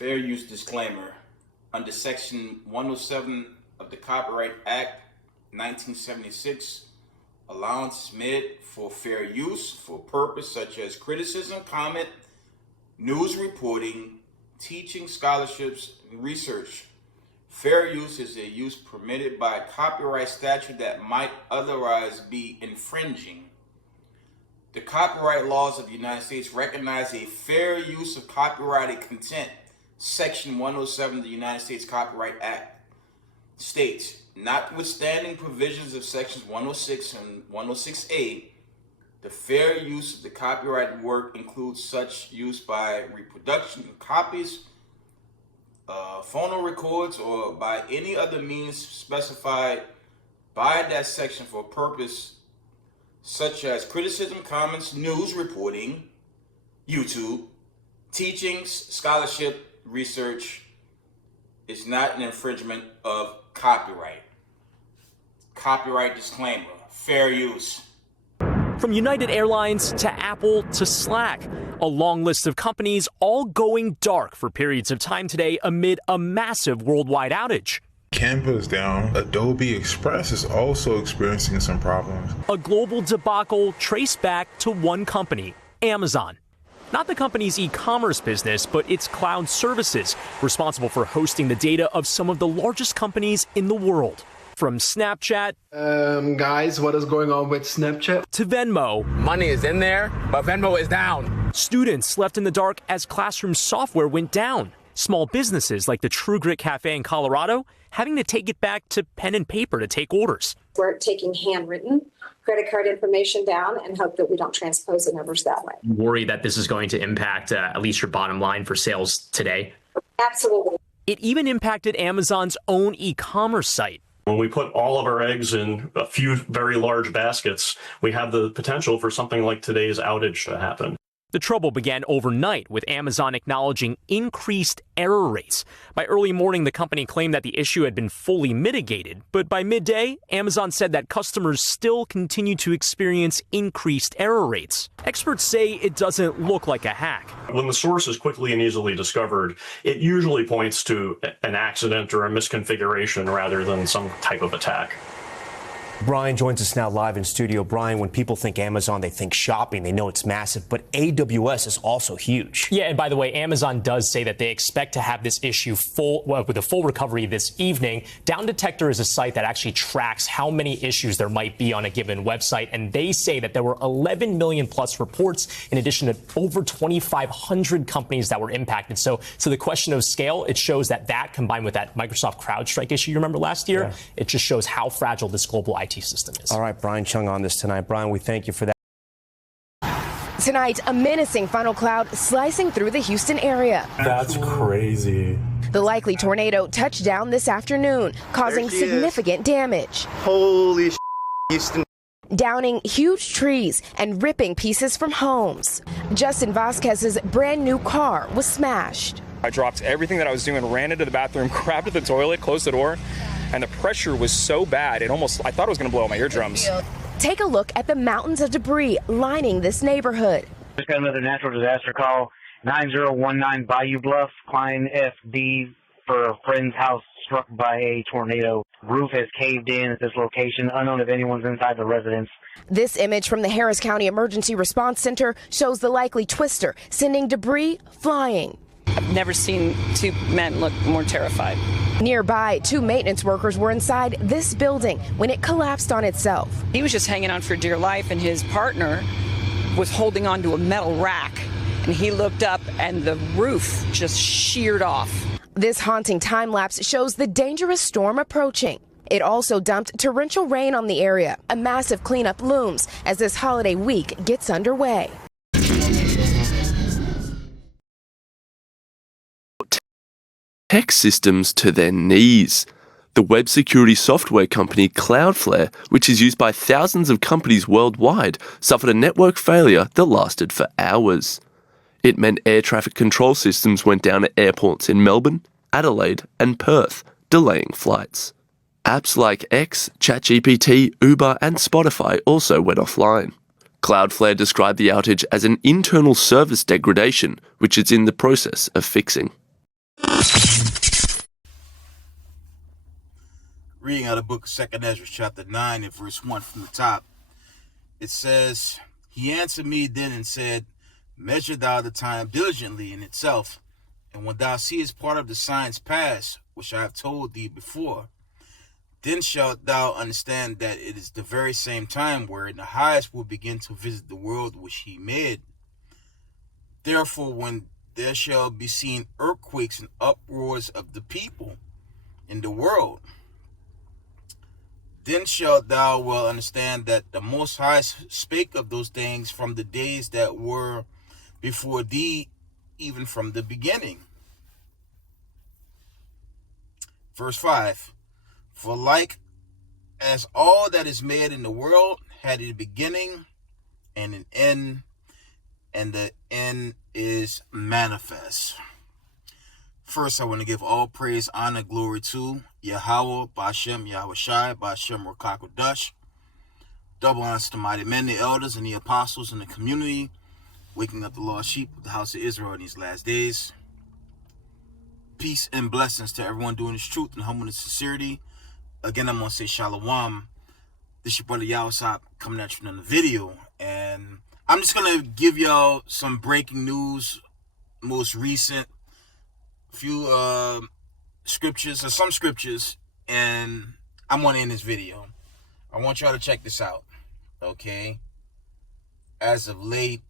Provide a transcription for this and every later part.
Fair use disclaimer. Under Section 107 of the Copyright Act 1976, allowance is made for fair use for purpose such as criticism, comment, news reporting, teaching, scholarships, and research. Fair use is a use permitted by a copyright statute that might otherwise be infringing. The copyright laws of the United States recognize a fair use of copyrighted content. Section 107 of the United States Copyright Act states, notwithstanding provisions of sections 106 and 106A, the fair use of the copyrighted work includes such use by reproduction, copies, phonorecords, or by any other means specified by that section for a purpose such as criticism, comments, news reporting, YouTube, teachings, scholarship, research, is not an infringement of copyright. Copyright disclaimer, fair use. From United Airlines to Apple to Slack, a long list of companies all going dark for periods of time today amid a massive worldwide outage. Canva is down. Adobe Express is also experiencing some problems. A global debacle traced back to one company, Amazon. Not the company's e-commerce business, but its cloud services, responsible for hosting the data of some of the largest companies in the world. From Snapchat, guys, what is going on with Snapchat? To Venmo. Money is in there, but Venmo is down. Students left in the dark as classroom software went down. Small businesses like the True Grit Cafe in Colorado having to take it back to pen and paper to take orders. We're taking handwritten credit card information down and hope that we don't transpose the numbers that way. Worry that this is going to impact at least your bottom line for sales today? Absolutely. It even impacted Amazon's own e-commerce site. When we put all of our eggs in a few very large baskets, we have the potential for something like today's outage to happen. The trouble began overnight, with Amazon acknowledging increased error rates. By early morning, the company claimed that the issue had been fully mitigated. But by midday, Amazon said that customers still continue to experience increased error rates. Experts say it doesn't look like a hack. When the source is quickly and easily discovered, it usually points to an accident or a misconfiguration rather than some type of attack. Brian joins us now live in studio. Brian, when people think Amazon, they think shopping. They know it's massive, but AWS is also huge. Yeah, and by the way, Amazon does say that they expect to have this issue with a full recovery this evening. Down Detector is a site that actually tracks how many issues there might be on a given website, and they say that there were 11 million plus reports, in addition to over 2,500 companies that were impacted. So the question of scale, it shows that combined with that Microsoft CrowdStrike issue you remember last year, it just shows how fragile this global IT system is. All right, Brian Chung on this tonight. Brian, we thank you for that. Tonight, a menacing funnel cloud slicing through the Houston area. That's crazy. The likely tornado touched down this afternoon, causing significant damage. Holy Houston. Downing huge trees and ripping pieces from homes. Justin Vasquez's brand new car was smashed. I dropped everything that I was doing, ran into the bathroom, grabbed at the toilet, closed the door, and the pressure was so bad, I thought it was going to blow out my eardrums. Take a look at the mountains of debris lining this neighborhood. Just got another natural disaster call, 9019 Bayou Bluff, Klein FD, for a friend's house struck by a tornado. Roof has caved in at this location, unknown if anyone's inside the residence. This image from the Harris County Emergency Response Center shows the likely twister sending debris flying. I've never seen two men look more terrified. Nearby, two maintenance workers were inside this building when it collapsed on itself. He was just hanging on for dear life, and his partner was holding onto a metal rack. And he looked up, and the roof just sheared off. This haunting time lapse shows the dangerous storm approaching. It also dumped torrential rain on the area. A massive cleanup looms as this holiday week gets underway. Tech systems to their knees. The web security software company Cloudflare, which is used by thousands of companies worldwide, suffered a network failure that lasted for hours. It meant air traffic control systems went down at airports in Melbourne, Adelaide, and Perth, delaying flights. Apps like X, ChatGPT, Uber, and Spotify also went offline. Cloudflare described the outage as an internal service degradation, which it's in the process of fixing. Reading out of the book of 2nd Ezra, chapter 9 and verse 1 from the top. It says, He answered me then and said, Measure thou the time diligently in itself, and when thou seest part of the signs pass, which I have told thee before, then shalt thou understand that it is the very same time wherein the highest will begin to visit the world which he made. Therefore, when there shall be seen earthquakes and uproars of the people in the world, then shalt thou well understand that the Most High spake of those things from the days that were before thee, even from the beginning. Verse 5, For like as all that is made in the world had a beginning and an end, and the end is manifest. First, I want to give all praise, honor, glory to Yahweh, Bashem, Yahushai, Bashem, Rakakodash. Double honors to the mighty men, the elders, and the apostles in the community, waking up the lost sheep of the house of Israel in these last days. Peace and blessings to everyone doing this truth and humbleness and sincerity. Again, I'm going to say Shalom. This is your brother Yahusab coming at you in the video. And I'm just going to give y'all some breaking news, most recent, few scriptures, or some scriptures, and I'm going to end this video. I want y'all to check this out, okay? As of late,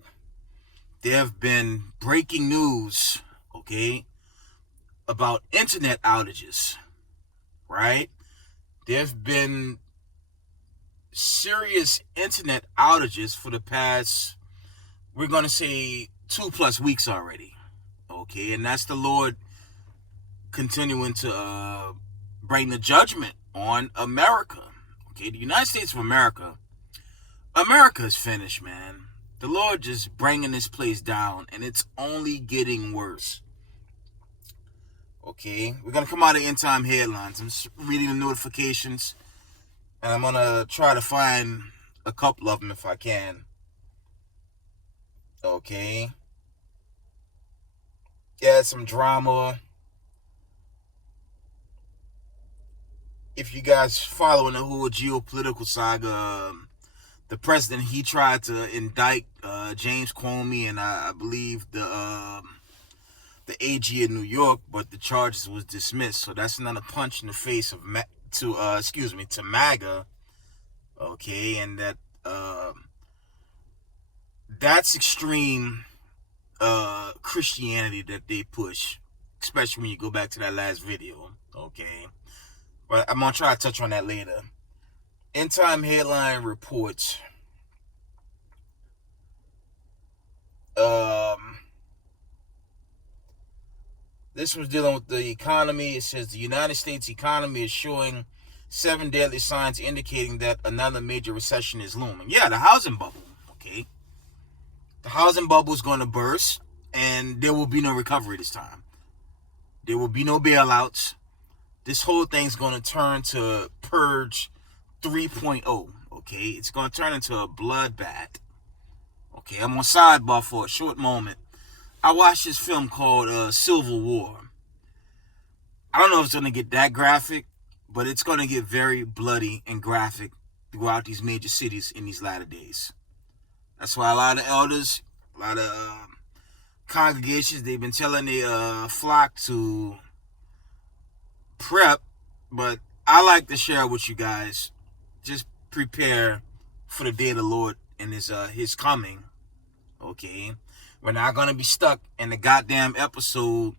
there have been breaking news, okay, about internet outages, right? There have been serious internet outages for the past, we're going to say, 2+ weeks already, okay? And that's the Lord continuing to bring the judgment on America. Okay, the United States of America is finished, man. The Lord just bringing this place down, and it's only getting worse. Okay, we're gonna come out of end time headlines. I'm just reading the notifications, and I'm gonna try to find a couple of them if I can. Okay, yeah, some drama. If you guys following the whole geopolitical saga, the president, he tried to indict James Comey and I believe the AG in New York, but the charges was dismissed. So that's another punch in the face of to MAGA. Okay, and that's extreme Christianity that they push, especially when you go back to that last video. Okay. But I'm going to try to touch on that later. End time headline reports. This was dealing with the economy. It says the United States economy is showing 7 deadly signs indicating that another major recession is looming. Yeah, the housing bubble. Okay. The housing bubble is going to burst, and there will be no recovery this time. There will be no bailouts. This whole thing's going to turn to Purge 3.0, okay? It's going to turn into a bloodbath. Okay, I'm on sidebar for a short moment. I watched this film called Civil War. I don't know if it's going to get that graphic, but it's going to get very bloody and graphic throughout these major cities in these latter days. That's why a lot of elders, a lot of congregations, they've been telling their flock to prep, but I like to share with you guys. Just prepare for the day of the Lord and his coming. Okay, we're not gonna be stuck in the goddamn episode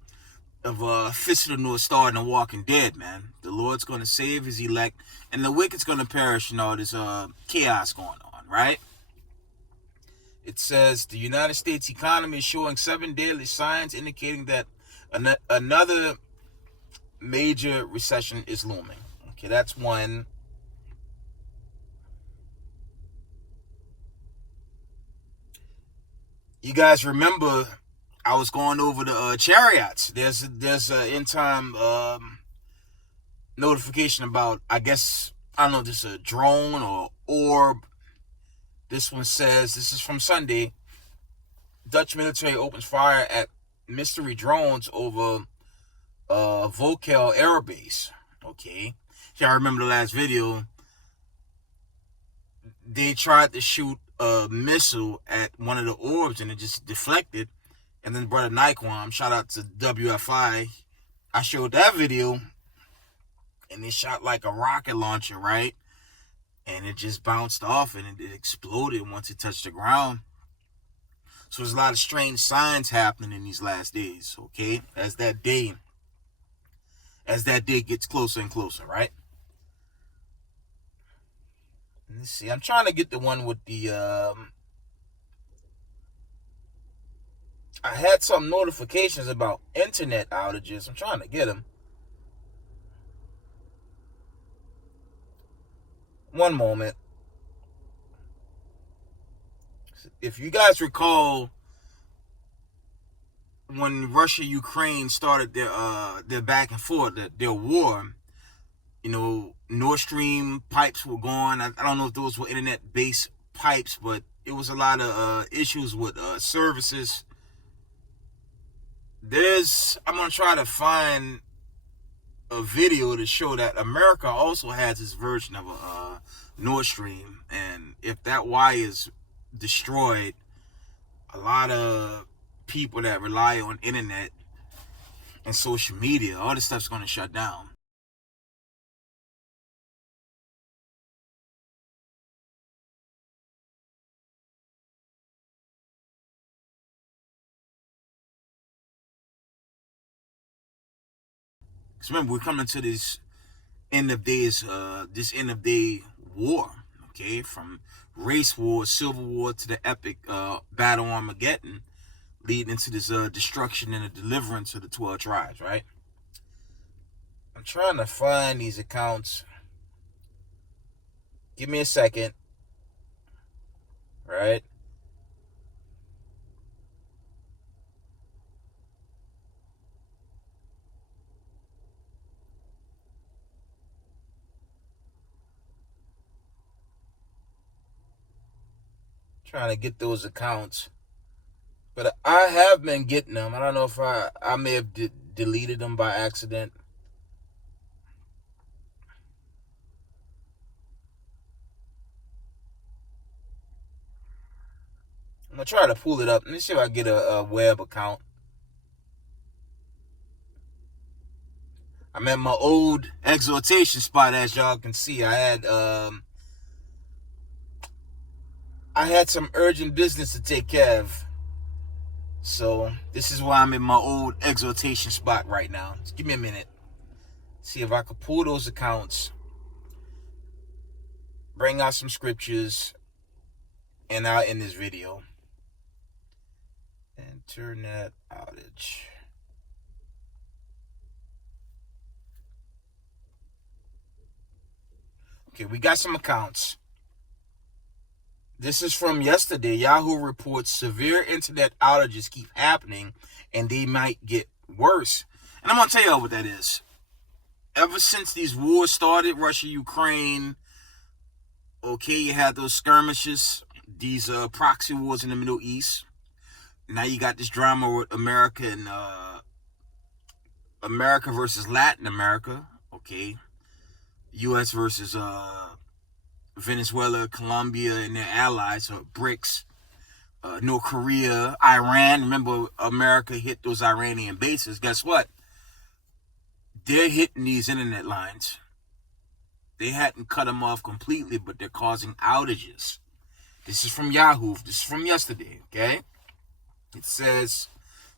of Fist of the North Star and The Walking Dead, man. The Lord's gonna save his elect, and the wicked's gonna perish and all this chaos going on, right? It says the United States economy is showing 7 deadly signs indicating that another major recession is looming. Okay, that's one. You guys remember I was going over the chariots. There's a end time notification about, I guess, I don't know if this is a drone or orb. This one says, this is from Sunday, Dutch military opens fire at mystery drones over Vocal Air Base. Okay, y'all remember the last video? They tried to shoot a missile at one of the orbs and it just deflected. And then brother Nikon, shout out to WFI, I showed that video and they shot like a rocket launcher, right? And it just bounced off and it exploded once it touched the ground. So there's a lot of strange signs happening in these last days, okay? As that day gets closer and closer, right? Let's see. I'm trying to get the one with the I had some notifications about internet outages. I'm trying to get them. One moment. If you guys recall, when Russia-Ukraine started their back and forth, their war, you know, Nord Stream pipes were gone. I don't know if those were internet-based pipes, but it was a lot of issues with services. I'm going to try to find a video to show that America also has this version of a Nord Stream, and if that wire is destroyed, a lot of people that rely on internet and social media, all this stuff's going to shut down. Because remember, we're coming to this end of day war, okay? From race war, civil war, to the epic battle Armageddon, leading into this destruction and the deliverance of the 12 tribes, right? I'm trying to find these accounts. Give me a second, right? Trying to get those accounts, but I have been getting them. I don't know if I may have deleted them by accident. I'm gonna try to pull it up. Let me see if I get a web account. I'm at my old exhortation spot, as y'all can see. I had some urgent business to take care of. So this is why I'm in my old exhortation spot right now. Just give me a minute. See if I could pull those accounts, bring out some scriptures, and I'll end this video. Internet outage. Okay, we got some accounts. This is from yesterday. Yahoo reports severe internet outages keep happening and they might get worse. And I'm going to tell y'all what that is. Ever since these wars started, Russia, Ukraine, okay, you had those skirmishes, these proxy wars in the Middle East. Now you got this drama with America and America versus Latin America, okay? U.S. versus Venezuela, Colombia, and their allies, or BRICS, North Korea, Iran. Remember, America hit those Iranian bases. Guess what? They're hitting these internet lines. They hadn't cut them off completely, but they're causing outages. This is from Yahoo. This is from yesterday, okay? It says,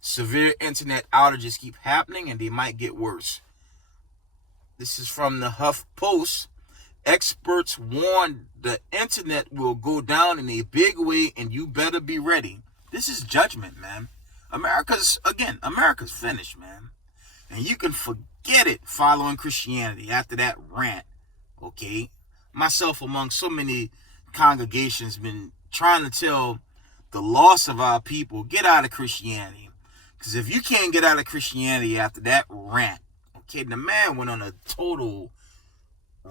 severe internet outages keep happening and they might get worse. This is from the HuffPost. Experts warn the internet will go down in a big way and you better be ready. This is judgment, man. America's finished, man. And you can forget it following Christianity after that rant, okay? Myself among so many congregations been trying to tell the loss of our people, get out of Christianity. Because if you can't get out of Christianity after that rant, okay, the man went on a total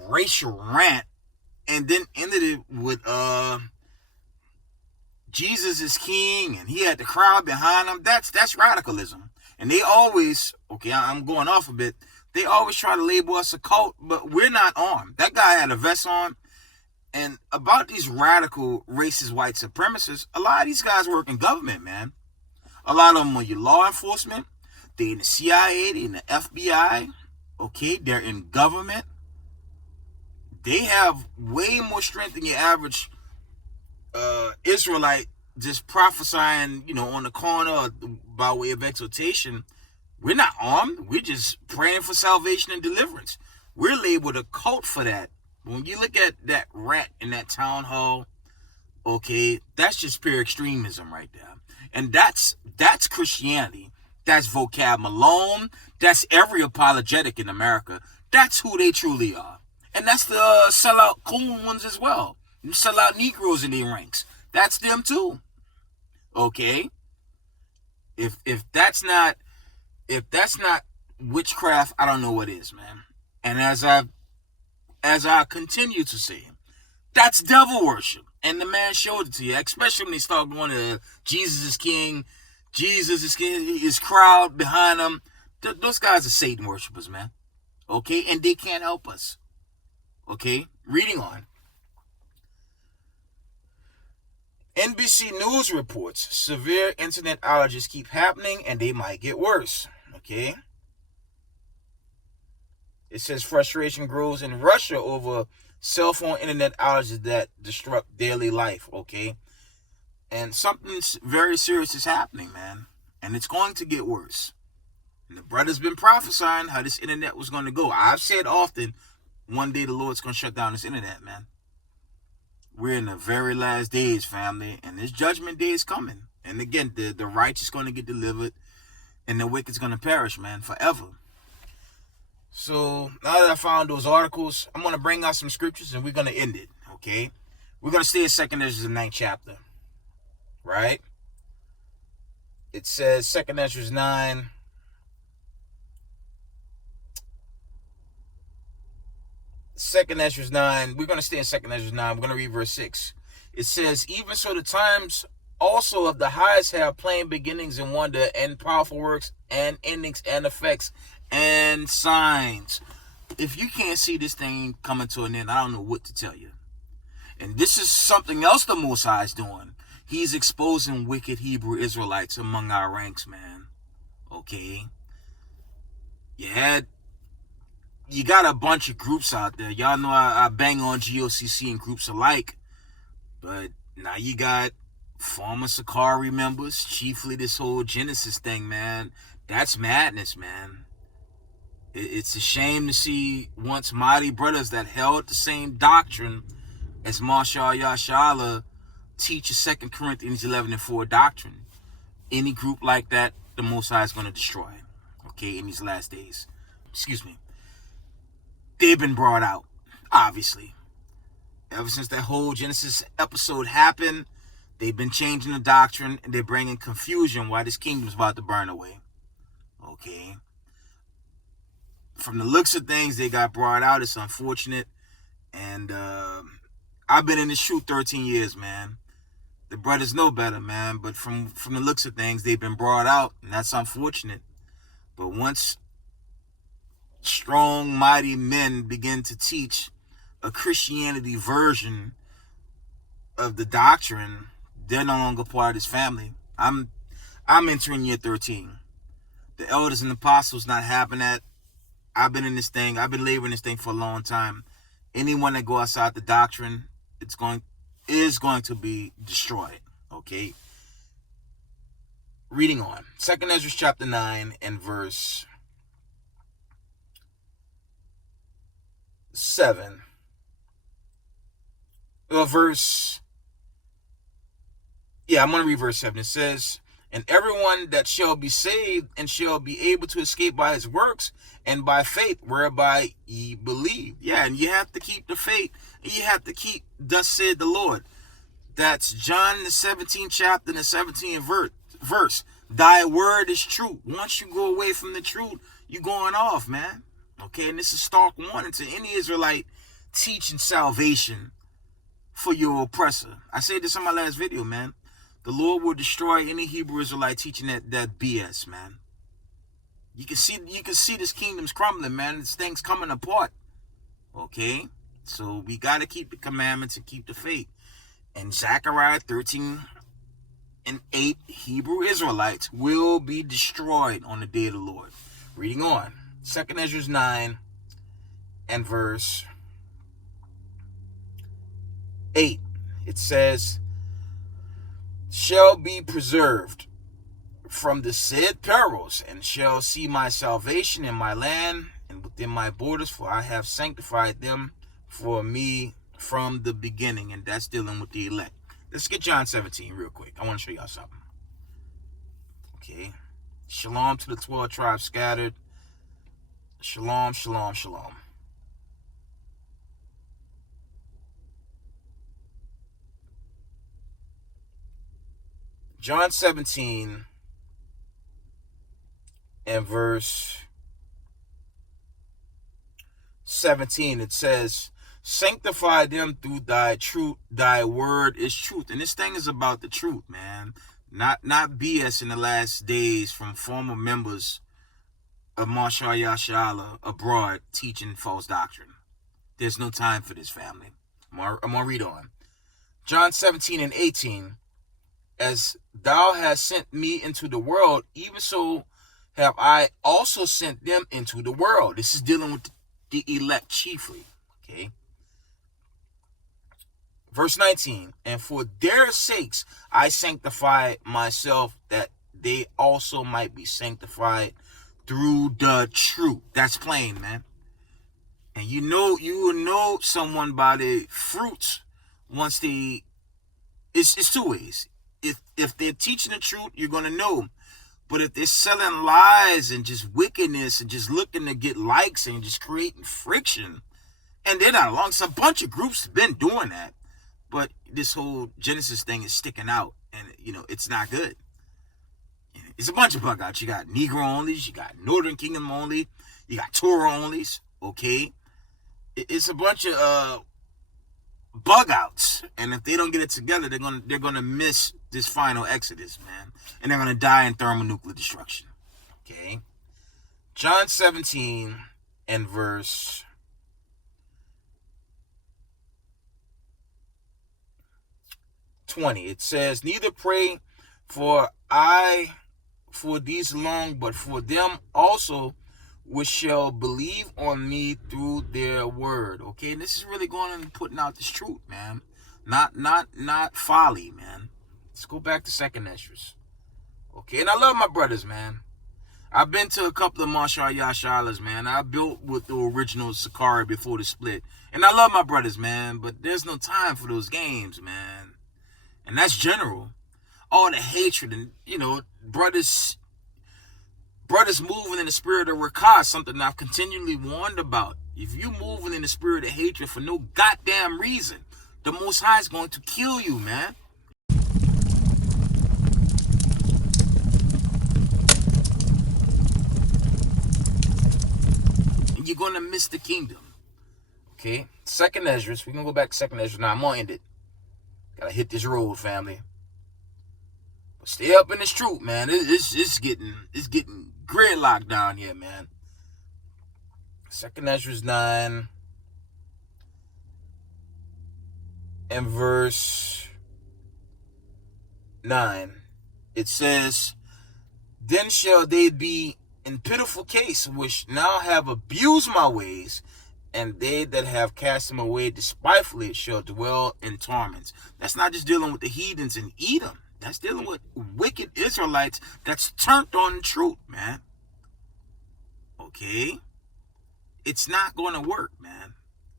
racial rant and then ended it with Jesus is king and he had the crowd behind him. That's radicalism. And they always, okay, I'm going off a bit. They always try to label us a cult, but we're not armed. That guy had a vest on. And about these radical racist white supremacists, a lot of these guys work in government, man. A lot of them are your law enforcement. They're in the CIA, they're in the FBI. Okay, they're in government. They have way more strength than your average Israelite just prophesying, on the corner by way of exhortation. We're not armed. We're just praying for salvation and deliverance. We're labeled a cult for that. When you look at that rat in that town hall, okay, that's just pure extremism right there. And that's Christianity. That's vocab Malone. That's every apologetic in America. That's who they truly are. And that's the sellout coon ones as well. You sell out Negroes in their ranks. That's them too. Okay? If that's not witchcraft, I don't know what is, man. And as I continue to say, that's devil worship. And the man showed it to you, especially when they start going to Jesus is King, his crowd behind them. Those guys are Satan worshipers, man. Okay? And they can't help us. Okay? Reading on. NBC News reports severe internet outages keep happening and they might get worse. Okay? It says frustration grows in Russia over cell phone internet outages that disrupt daily life. Okay? And something very serious is happening, man. And it's going to get worse. And the brother's been prophesying how this internet was going to go. I've said often, one day the Lord's going to shut down this internet, man. We're in the very last days, family, and this judgment day is coming. And again, the righteous going to get delivered, and the wicked's going to perish, man, forever. So now that I found those articles, I'm going to bring out some scriptures, and we're going to end it, okay? We're going to stay at 2 Ezra, the 9th chapter, right? It says 2 Ezra 9. Second Ezra 9. We're going to stay in 2 Ezra 9. We're going to read verse 6. It says, even so the times also of the highest have plain beginnings and wonder and powerful works and endings and effects and signs. If you can't see this thing coming to an end, I don't know what to tell you. And this is something else the Most High is doing. He's exposing wicked Hebrew Israelites among our ranks, man. Okay? You got a bunch of groups out there. Y'all know I bang on GOCC and groups alike. But now you got former Sakari members, chiefly this whole Genesis thing, man. That's madness, man. It's a shame to see once mighty brothers that held the same doctrine as Marshal Yashala teach a 2 Corinthians 11:4 doctrine. Any group like that, the Most High is going to destroy. Okay, in these last days. Excuse me. They've been brought out, obviously. Ever since that whole Genesis episode happened, they've been changing the doctrine and they're bringing confusion why this kingdom's about to burn away. Okay. From the looks of things, they got brought out. It's unfortunate. And I've been in this truth 13 years, man. The brothers know better, man. But from the looks of things, they've been brought out, and that's unfortunate. But once strong, mighty men begin to teach a Christianity version of the doctrine, they're no longer part of this family. I'm entering year 13. The elders and apostles not having that. I've been in this thing. I've been laboring this thing for a long time. Anyone that go outside the doctrine, is going to be destroyed. Okay. Reading on. 2 Ezra chapter 9 and verse 7. I'm going to read verse 7. It says, and everyone that shall be saved and shall be able to escape by his works and by faith whereby ye believe. Yeah, and you have to keep the faith. And you have to keep, thus said the Lord. That's John the 17th chapter and the 17th verse. Thy word is true. Once you go away from the truth, you're going off, man. Okay, and this is stark warning to any Israelite teaching salvation for your oppressor. I said this in my last video, man. The Lord will destroy any Hebrew Israelite teaching that BS, man. You can see this kingdom's crumbling, man. This thing's coming apart. Okay? So we got to keep the commandments and keep the faith. And Zechariah 13:8, Hebrew Israelites will be destroyed on the day of the Lord. Reading on. 2nd Ezra 9 and verse 8. It says, shall be preserved from the said perils, and shall see my salvation in my land and within my borders, for I have sanctified them for me from the beginning. And that's dealing with the elect. Let's get John 17 real quick. I want to show y'all something. Okay. Shalom to the 12 tribes scattered. Shalom, shalom, shalom. John 17 and verse 17, it says, sanctify them through thy truth. Thy word is truth. And this thing is about the truth, man. Not BS in the last days from former members of Mashal Yashala abroad teaching false doctrine. There's no time for this, family. I'm going to read on. John 17 and 18, as thou hast sent me into the world, even so have I also sent them into the world. This is dealing with the elect chiefly. Okay. Verse 19, and for their sakes I sanctify myself, that they also might be sanctified through the truth. That's plain, man. And you will know someone by the fruits once they, it's two ways. If they're teaching the truth, you're going to know them. But if they're selling lies and just wickedness and just looking to get likes and just creating friction, and they're not along, so a bunch of groups have been doing that. But this whole Genesis thing is sticking out, and it's not good. It's a bunch of bug outs. You got Negro onlys, you got Northern Kingdom only, you got Torah onlys. Okay, it's a bunch of bug outs, and if they don't get it together, they're gonna miss this final exodus, man, and they're gonna die in thermonuclear destruction. Okay, John 17 and verse 20, it says, neither pray for these alone, but for them also which shall believe on me through their word. Okay, and this is really going and putting out this truth, man. Not folly, man. Let's go back to 2nd Ezra. Okay, and I love my brothers, man. I've been to a couple of Mashal Yashalas, man. I built with the original Sakari before the split. And I love my brothers, man, but there's no time for those games, man. And that's general. All the hatred and, brothers moving in the spirit of Rakah, something I've continually warned about. If you moving in the spirit of hatred for no goddamn reason, the Most High is going to kill you, man. And you're going to miss the kingdom. Okay? 2nd Ezra. We're going to go back to 2nd Ezra. Now, I'm going to end it. Gotta hit this road, family. But stay up in this truth, man. It's getting gridlocked down here, man. 2nd Ezra 9 and verse 9. It says, then shall they be in pitiful case, which now have abused my ways, and they that have cast them away despitefully shall dwell in torments. That's not just dealing with the heathens in Edom. That's dealing with wicked Israelites that's turned on the truth, man. Okay? It's not going to work, man.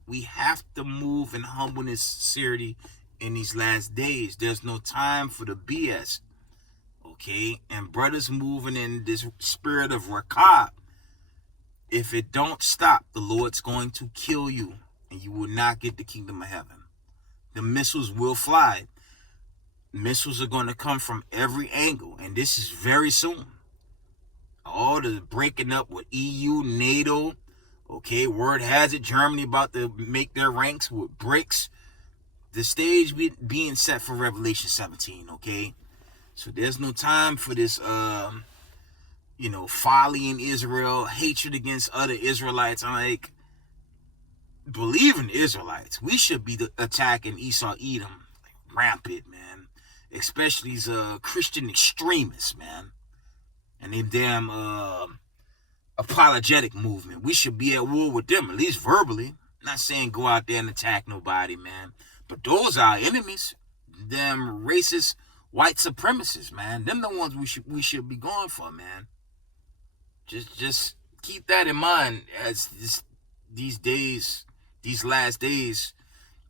We have to move in humbleness, sincerity in these last days. There's no time for the BS. Okay? And brothers moving in this spirit of Rakah, if it don't stop, the Lord's going to kill you, and you will not get the kingdom of heaven. The missiles will fly. Missiles are going to come from every angle, and this is very soon. All the breaking up with EU, NATO. Okay, word has it, Germany about to make their ranks with BRICS. The stage being set for Revelation 17, okay? So there's no time for this folly in Israel, hatred against other Israelites. I'm like, believe in Israelites. We should be attacking Esau, Edom, like, rampant, man. Especially these Christian extremists, man. And they damn apologetic movement. We should be at war with them, at least verbally. I'm not saying go out there and attack nobody, man. But those are our enemies. Them racist white supremacists, man. Them the ones we should be going for, man. Just keep that in mind as these last days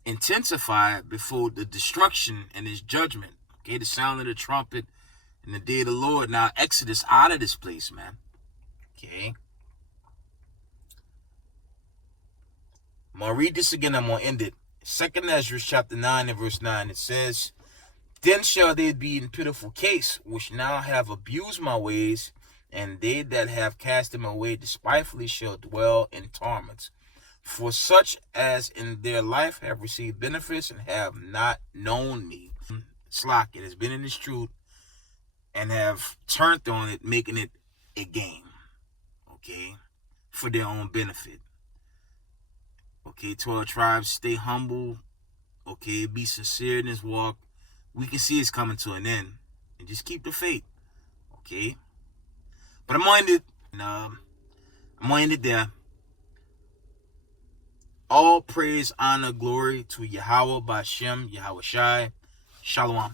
intensify before the destruction and his judgment. Okay, the sound of the trumpet and the day of the Lord. Now exodus out of this place, man. Okay. I'm going to read this again. I'm going to end it. 2nd Ezra chapter 9 and verse 9. It says, then shall they be in pitiful case, which now have abused my ways, and they that have cast them away despitefully shall dwell in torments. For such as in their life have received benefits and have not known me. Slack, it has been in this truth and have turned on it, making it a game. Okay? For their own benefit. Okay, 12 tribes, stay humble. Okay, be sincere in this walk. We can see it's coming to an end. And just keep the faith. Okay? But I'm going to end it there. All praise, honor, glory to Yahweh Bashem, Yahweh Shai. Shalom.